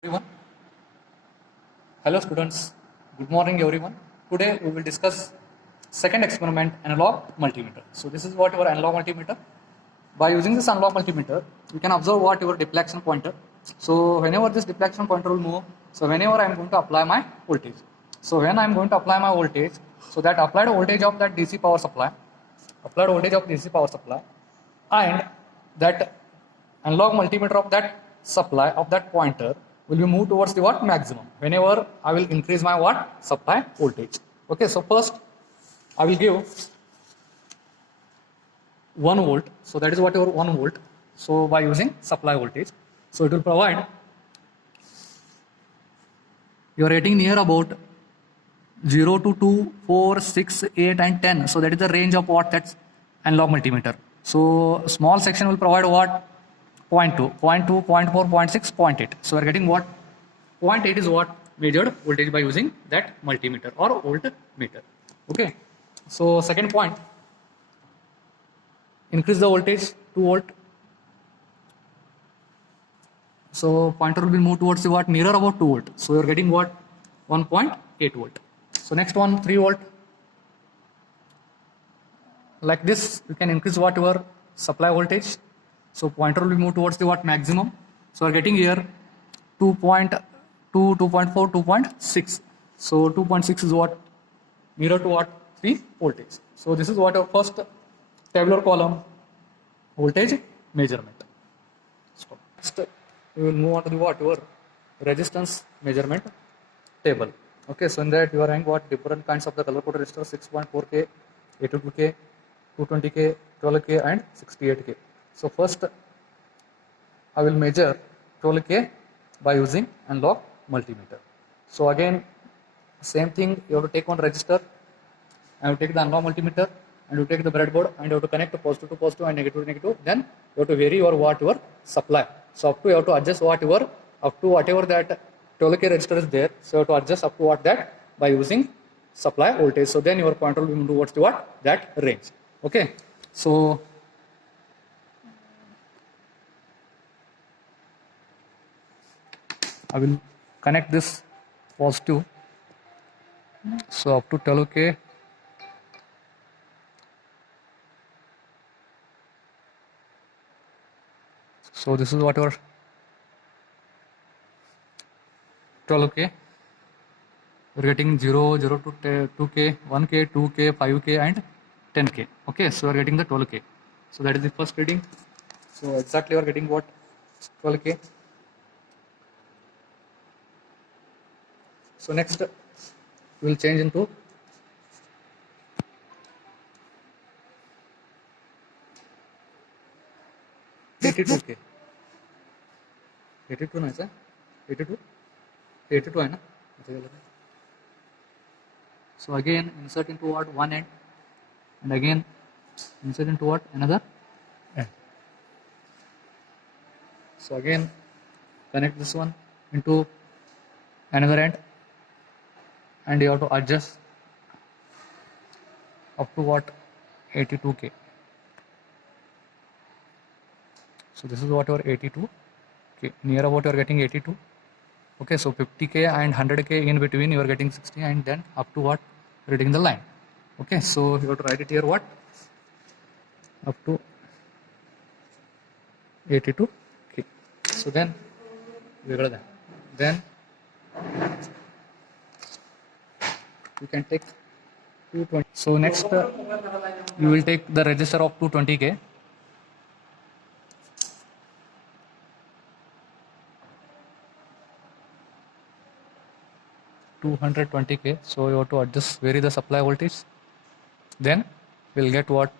Everyone. Hello students. Good morning everyone. Today we will discuss second experiment, analog multimeter. So this is what your analog multimeter. By using this analog multimeter, you can observe what your deflection pointer. So whenever this deflection pointer will move, so whenever I am going to apply my voltage. So when I am going to apply my voltage, so that applied voltage of that DC power supply, and that analog multimeter of that supply of that pointer will be moved towards the what maximum whenever I will increase my what supply voltage. Okay, so first I will give 1 volt, so that is what your 1 volt. So by using supply voltage, so it will provide you are rating near about 0 to 2, 4, 6, 8 and 10. So that is the range of what that's analog multimeter. So small section will provide what 0.2, 0.2, 0.4, 0.6, 0.8. So we are getting what 0.8 is what measured voltage by using that multimeter or voltmeter. Okay. So second point, increase the voltage 2 volt. So pointer will be moved towards the what nearer about 2 volt. So you are getting what 1.8 volt. So next one 3 volt. Like this you can increase what your supply voltage. So pointer will be moved towards the what maximum. So we are getting here 2.2, 2.4, 2.6. So 2.6 is what nearer to what 3 voltage. So this is what our first tabular column voltage measurement. Stop. Next we will move on to the what your resistance measurement table. Okay, so in that you are having what different kinds of the color coded resistors 6.4K, 82K, 220K, 12K and 68K. So first I will measure 12K by using analog multimeter. So again same thing, you have to take one resistor and you take the analog multimeter and you take the breadboard and you have to connect positive to positive and negative to negative. Then you have to vary your what your supply. So up to you have to adjust what your up to whatever that 12K resistor is there. So you have to adjust up to what that by using supply voltage. So then your pointer will be moved towards the what that range. Okay. So I will connect this positive. So up to 12K. So this is what your 12K. We're getting 0, 0 to 2K, 1K, 2K, 5K and 10K. Okay, so we're getting the 12K. So that is the first reading. So exactly we're getting what 12K. So next we will change into 82K. 82 ना ऐसा 82 है ना. So again insert into what one end and again insert into what another end. So again connect this one into another end and you have to adjust up to what 82K. So this is what your 82K. Near about you are getting 82. Okay, so 50K and 100K in between you are getting 60 and then up to what reading the line. Okay, so you have to write it here what up to 82K. So then you can take 220. So next you will take the register of 220K. $220K. So you have to adjust vary the supply voltage. Then we'll get what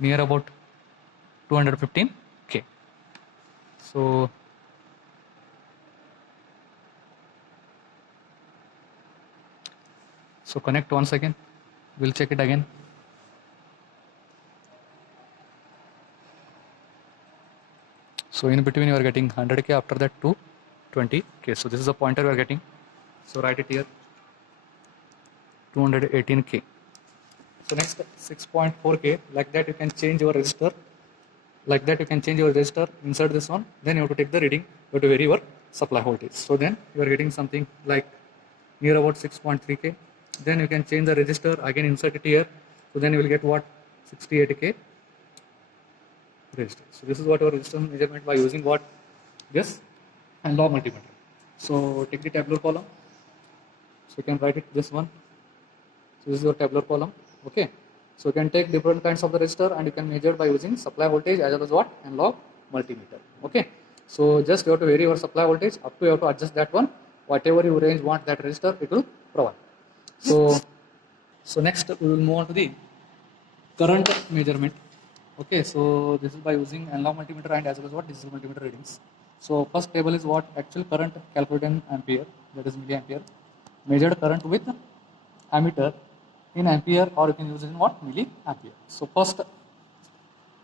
near about 215K. So connect once again. We'll check it again. So in between you are getting 100K, after that 220K. So this is the pointer we are getting. So write it here 218K. So next 6.4K, like that you can change your resistor Like that you can change your resistor, insert this one, then you have to take the reading, you have to vary your supply voltage. So then you are getting something like near about 6.3k. Then you can change the resistor, again insert it here, so then you will get what, 68k resistor. So this is what your resistance measurement by using what, this analog multimeter. So take the tabular column, so you can write it this one. So this is your tabular column. Okay, so you can take different kinds of the resistor and you can measure by using supply voltage as well as what, analog multimeter. Okay, so just you have to vary your supply voltage, up to you have to adjust that one, whatever you range want that resistor it will provide. So next we will move on to the current measurement. Okay, so this is by using analog multimeter and as well as what, digital multimeter readings. So first table is what, actual current calculated in ampere, that is milliampere, measured current with ammeter in ampere, or you can use it in what, milliampere. So first,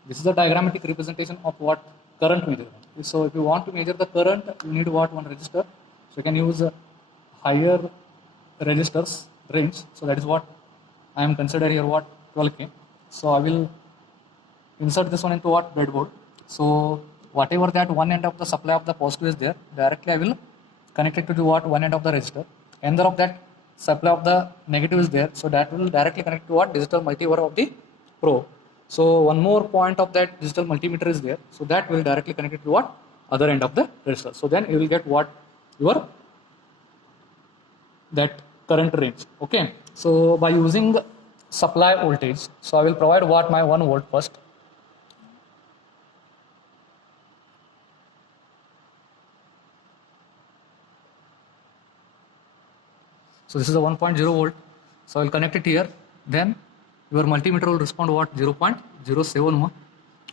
this is the diagrammatic representation of what, current measurement. So if you want to measure the current, you need what, one resistor. So you can use higher resistors range. So that is what I am considering here, what, 12k. So I will insert this one into what, breadboard. So whatever that one end of the supply of the positive is there, directly I will connect it to the what, one end of the resistor. End of that supply of the negative is there, so that will directly connect to what, digital multimeter of the probe. So one more point of that digital multimeter is there, so that will directly connect it to what, other end of the resistor. So then you will get what, your that current range. Okay, so by using supply voltage, so I will provide what, my 1 volt first. So this is a 1.0 volt. So I will connect it here. Then your multimeter will respond what, 0.07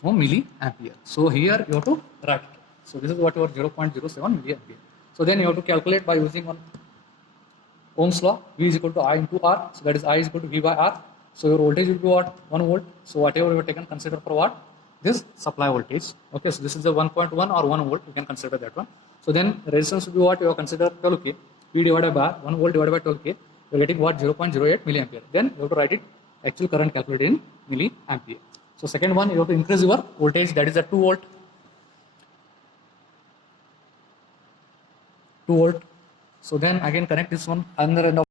milliampere. So here you have to write it. So this is what your 0.07 milliampere. So then you have to calculate by using one Ohm's law. V is equal to I into R. So that is I is equal to V by R. So your voltage will be what, 1 volt. So whatever you have taken, consider for what, this supply voltage. Okay, so this is the 1.1 or 1 volt. You can consider that one. So then resistance will be what, you have considered 12k. V divided by R, 1 volt divided by 12k, you are getting what, 0.08 milliampere. Then you have to write it actual current calculated in milliampere. So second one, you have to increase your voltage, that is a 2 volt. 2 volt. So then again connect this one another end of